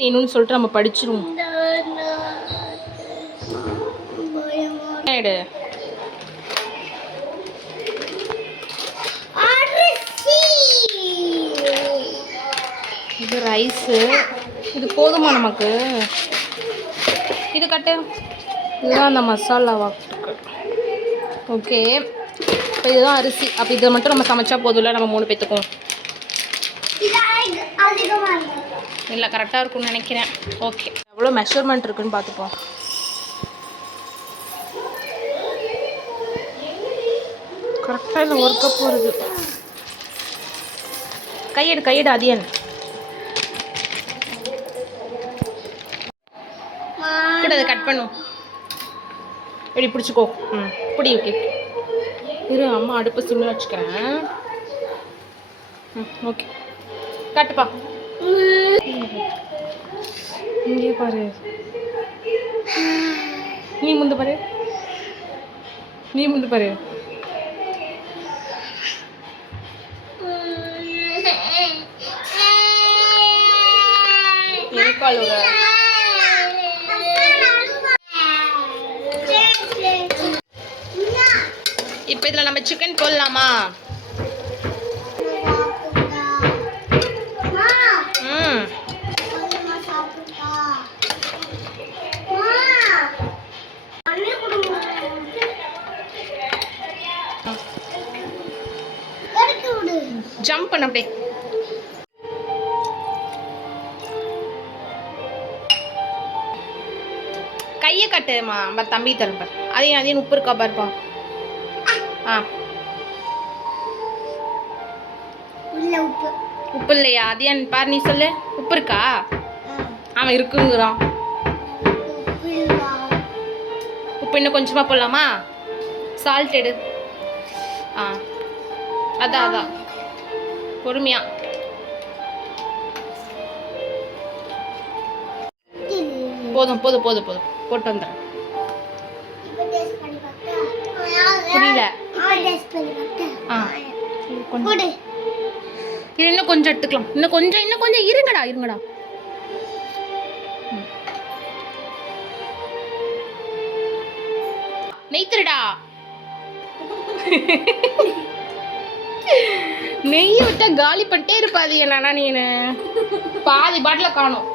செய்யணும்னு சொல்லிட்டு நம்ம படிச்சிருவோம். இது ரைஸு, இது போதுமா நமக்கு? இது கட்டு, இதுதான் அந்த மசாலாவா? ஓகே, இப்போ இதுதான் அரிசி. அப்போ இதை மட்டும் நம்ம சமைச்சா போதும்ல நம்ம 3 பேத்துக்கும்? இல்லை, கரெக்டாக இருக்கும்னு நினைக்கிறேன். ஓகே, எவ்வளோ மெஷர்மெண்ட் இருக்குன்னு பார்த்துப்போம். கரெக்டாக இல்லை, 1 கப் வருது. கையெடு அதியன். கூட அதை கட் பண்ணும். எப்படி பிடிச்சிக்கோ. பிடி. ஓகே இரு, அம்மா அடுப்பு சிம்மில் வச்சுக்கிறேன். ஓகே, கட்டுப்பா. இங்கே பாரு, நீ முந்து பாரு. இப்போ இதில் நம்ம சிக்கன் போடலாமா? ஜம்ப் பண்ண அப்படியே. கையை கட்டுமா தம்பி தருப்ப. அதையும் உப்பு இருக்கா பாருப்பா. உப்பு இல்லையா? அதையும் பாரு, நீ சொல்லு. உப்பு இருக்கா? ஆமாம் இருக்குங்கிறான். உப்பு இன்னும் கொஞ்சமாக போடலாமா? சால்ட் எடு. அதான் பொறுமையா. போதும் போட்டு வந்துடுறேன். புரியல. இன்னும் கொஞ்சம் எடுத்துக்கலாம். இன்னும் கொஞ்சம் இருங்கடா. நெய்த்துடா. நெய் விட்டா காலி பண்ணிட்டே இருப்பாது. என்னன்னா நீனு பாதி பாட்டில காணும்.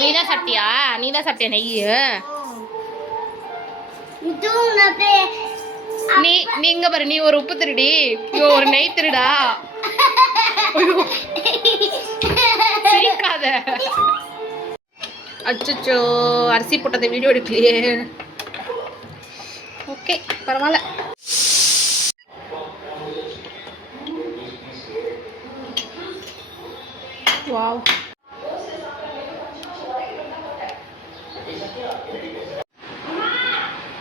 நீதான் சாப்பிட்டியா நெய்? நீங்க பாரு, நீ ஒரு உப்பு திருடி, ஒரு நெய் திருடா. சிரிக்காத. அச்சோ, அரிசி போட்டதை வீடியோ எடுக்கலையே. ஓகே, பரவாயில்ல. வாவ்,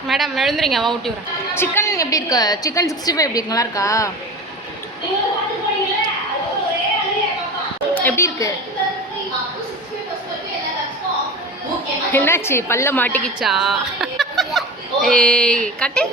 மேடம் எழுந்துறீங்க, ஊட்டி வரேன். சிக்கன் எப்படி இருக்கு? சிக்கன் 65 எப்படி இருக்கு? நல்லா இருக்கா? எப்படி இருக்கு? என்னாச்சு? பல்ல மாட்டிக்கிச்சா? ஏய் கட்டு.